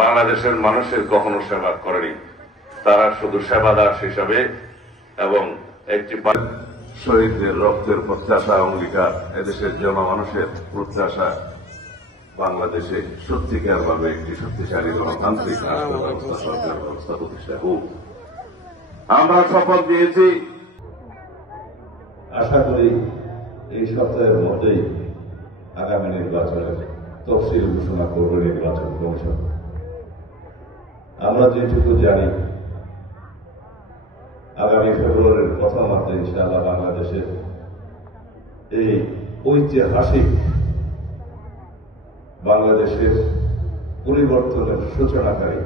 বাংলাদেশের মানুষের কখনো সেবা করেনি। তারা শুধু সেবাদার হিসাবে এবং একটি শহীদদের রক্তের প্রত্যাশা অঙ্গীকার, এদেশের জনমানুষের প্রত্যাশা বাংলাদেশে সত্যিকার ভাবে একটি শক্তিশালী গণতান্ত্রিক রাষ্ট্র ব্যবস্থা, সরকার ব্যবস্থা প্রতিষ্ঠা হোক। আমরা শপথ দিয়েছি, আশা করি এই সপ্তাহের মধ্যেই আগামী নির্বাচনের তফসিল ঘোষণা করবে নির্বাচন কমিশন। আমরা যেটুকু জানি, আগামী ফেব্রুয়ারির প্রথমার্ধে ইনশাআল্লাহ বাংলাদেশের এই ঐতিহাসিক বাংলাদেশের পরিবর্তনের সূচনাকারী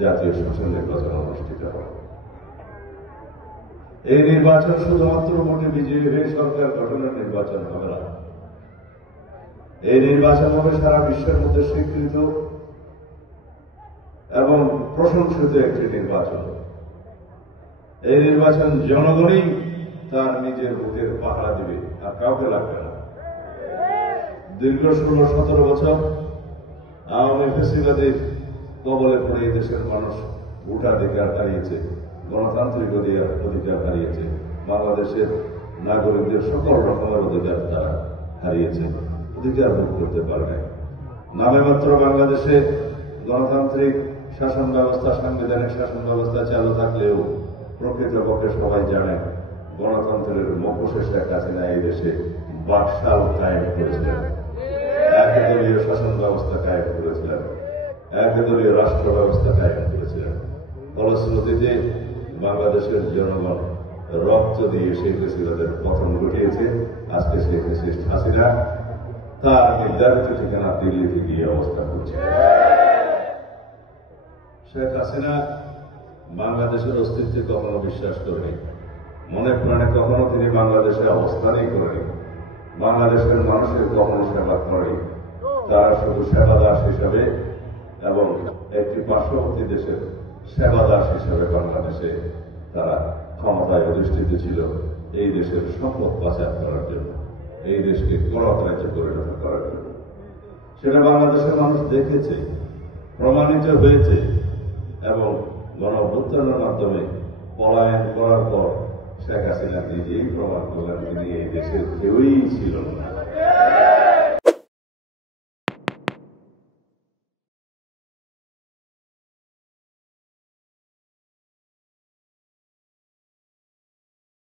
জাতীয় সংসদ নির্বাচন অনুষ্ঠিত হবে। এই নির্বাচন শুধুমাত্র ভোটে বিজয়ী হয়ে সরকার গঠনের নির্বাচন হবে না। এই নির্বাচন হবে সারা বিশ্বের মধ্যে স্বীকৃত এবং প্রশংসিত একটি নির্বাচন। এই নির্বাচন জনগণই তার নিজের ভোটের পাহারা দিবে, আর কাউকে লাগবে না। দীর্ঘ 16-17 বছর আওয়ামী ফ্যাসিবাদের কবলে পড়ে এই দেশের মানুষ ভোটাধিকার হারিয়েছে, গণতান্ত্রিক অধিকার হারিয়েছে, বাংলাদেশের নাগরিকদের সকল রকমের অধিকার তারা হারিয়েছে, অধিকার ভোগ করতে পারবে। নামে মাত্র বাংলাদেশে গণতান্ত্রিক শাসন ব্যবস্থা, সাংবিধানিক শাসন ব্যবস্থা চালু থাকলেও প্রকৃতপক্ষে সবাই জানেন গণতন্ত্রের মুখোশে শেখ হাসিনা এই দেশে বাকশাল কায়েম করেছিলেন, একদলীয় শাসন ব্যবস্থা কায়েম করেছিলেন, একদলীয় রাষ্ট্র ব্যবস্থা কায়েম করেছিলেন। ফলশ্রুতিতে বাংলাদেশের জনগণ রক্ত দিয়ে সেই ফ্যাসিবাদের পতন ঘটিয়েছে। আজকে সেই ফ্যাসিস্ট হাসিনা তার নির্ধারিত ঠিকানা দিল্লিতে গিয়ে অবস্থান করছে। শেখ হাসিনা বাংলাদেশের অস্তিত্বে কখনো বিশ্বাস করেনি, মনে প্রাণে কখনো তিনি বাংলাদেশে অবস্থানই করেনি, বাংলাদেশের মানুষের কখনো সেবা করেনি। তারা শুধু সেবাদাস হিসাবে এবং একটি পার্শ্ববর্তী দেশের সেবাদাস হিসাবে বাংলাদেশে তারা ক্ষমতায় অধিষ্ঠিত ছিল, এই দেশের সম্পদ পাচার করার জন্য, এই দেশকে করক রাজ্যে পরিণত করার জন্য। সেটা বাংলাদেশের মানুষ দেখেছে, প্রমাণিত হয়েছে এবং গণঅভ্যুত্থানের মাধ্যমে পলায়ন করার পর শেখ হাসিনা নিজেই প্রমাণ করলেন তিনি এই দেশের কেউই ছিল না।